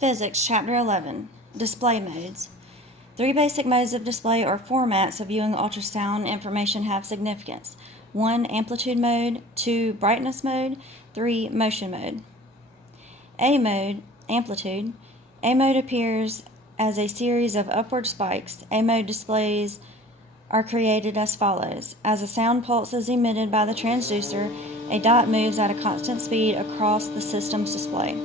Physics, Chapter 11, Display Modes. Three basic modes of display or formats of viewing ultrasound information have significance. 1. Amplitude mode. 2. Brightness mode. 3. Motion mode. A mode, amplitude. A mode appears as a series of upward spikes. A mode displays are created as follows. As a sound pulse is emitted by the transducer, a dot moves at a constant speed across the system's display.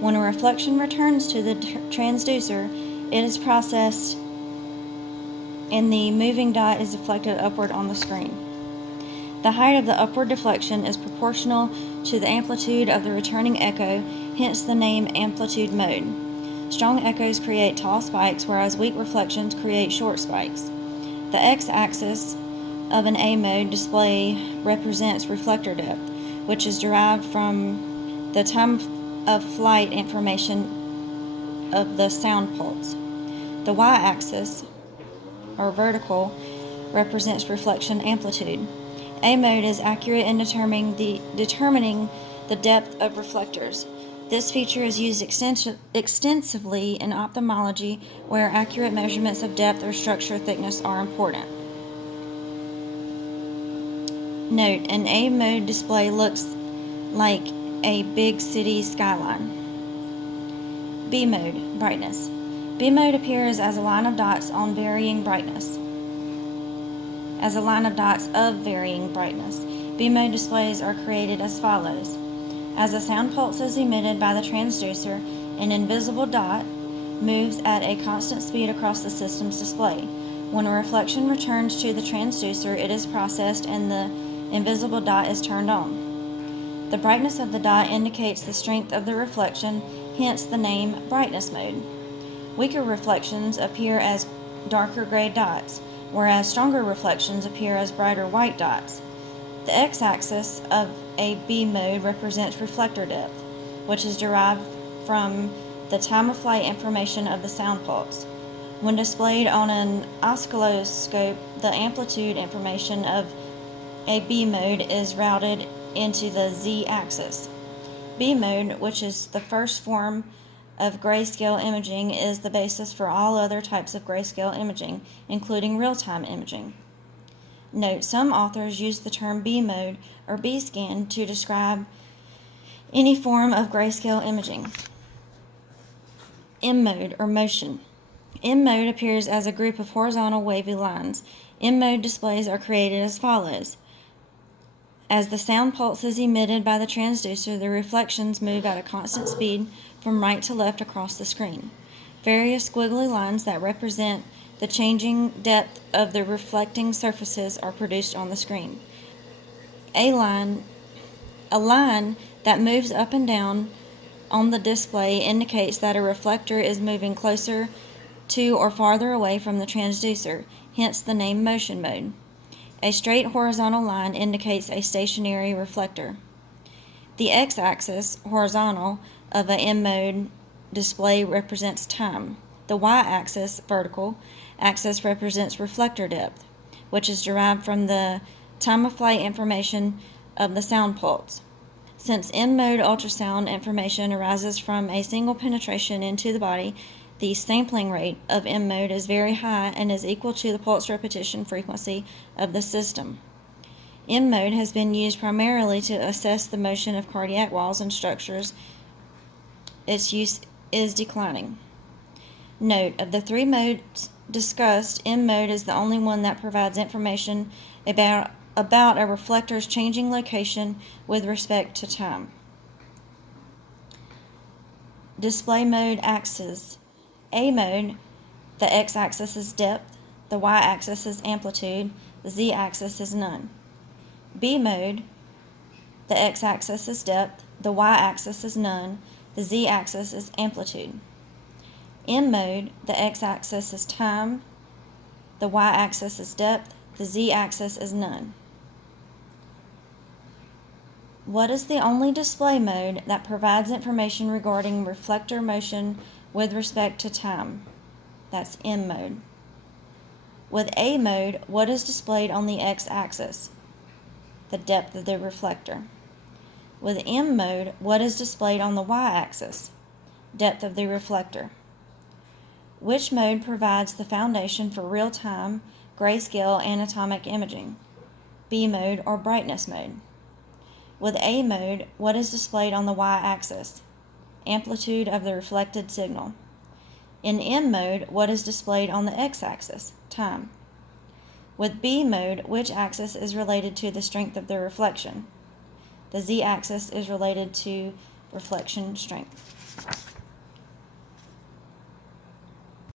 When a reflection returns to the transducer, it is processed and the moving dot is deflected upward on the screen. The height of the upward deflection is proportional to the amplitude of the returning echo, hence the name amplitude mode. Strong echoes create tall spikes, whereas weak reflections create short spikes. The x-axis of an A mode display represents reflector depth, which is derived from the time of flight information of the sound pulse. The y-axis, or vertical, represents reflection amplitude. A mode is accurate in determining the depth of reflectors. This feature is used extensively in ophthalmology, where accurate measurements of depth or structure thickness are important. Note, an A mode display looks like a big city skyline. B mode, brightness. B mode appears as a line of dots on varying brightness. As a line of dots of varying brightness. B mode displays are created as follows. As a sound pulse is emitted by the transducer, an invisible dot moves at a constant speed across the system's display. When a reflection returns to the transducer, it is processed and the invisible dot is turned on. The brightness of the dot indicates the strength of the reflection, hence the name brightness mode. Weaker reflections appear as darker gray dots, whereas stronger reflections appear as brighter white dots. The x-axis of a B mode represents reflector depth, which is derived from the time of flight information of the sound pulse. When displayed on an oscilloscope, the amplitude information of a B mode is routed into the z-axis. B mode, which is the first form of grayscale imaging, is the basis for all other types of grayscale imaging, including real-time imaging. Note, some authors use the term B mode or B scan to describe any form of grayscale imaging. M mode or motion. M mode appears as a group of horizontal wavy lines. M mode displays are created as follows. As the sound pulse is emitted by the transducer, the reflections move at a constant speed from right to left across the screen. Various squiggly lines that represent the changing depth of the reflecting surfaces are produced on the screen. A line that moves up and down on the display indicates that a reflector is moving closer to or farther away from the transducer, hence the name motion mode. A straight horizontal line indicates a stationary reflector. The x-axis, horizontal, of a M mode display represents time. The y-axis, vertical, axis represents reflector depth, which is derived from the time of flight information of the sound pulse. Since M mode ultrasound information arises from a single penetration into the body, the sampling rate of M mode is very high and is equal to the pulse repetition frequency of the system. M mode has been used primarily to assess the motion of cardiac walls and structures. Its use is declining. Note, of the three modes discussed, M mode is the only one that provides information about a reflector's changing location with respect to time. Display mode axes. A mode, the x-axis is depth, the y-axis is amplitude, the z-axis is none. B mode, the x-axis is depth, the y-axis is none, the z-axis is amplitude. M mode, the x-axis is time, the y-axis is depth, the z-axis is none. What is the only display mode that provides information regarding reflector motion with respect to time? That's M mode. With A mode, what is displayed on the x-axis? The depth of the reflector. With M mode, what is displayed on the y-axis? depth of the reflector. Which mode provides the foundation for real-time, grayscale anatomic imaging? B mode or brightness mode? With A mode, what is displayed on the y-axis? Amplitude of the reflected signal. In M mode, what is displayed on the x-axis? Time. With B mode, which axis is related to the strength of the reflection? The z-axis is related to reflection strength.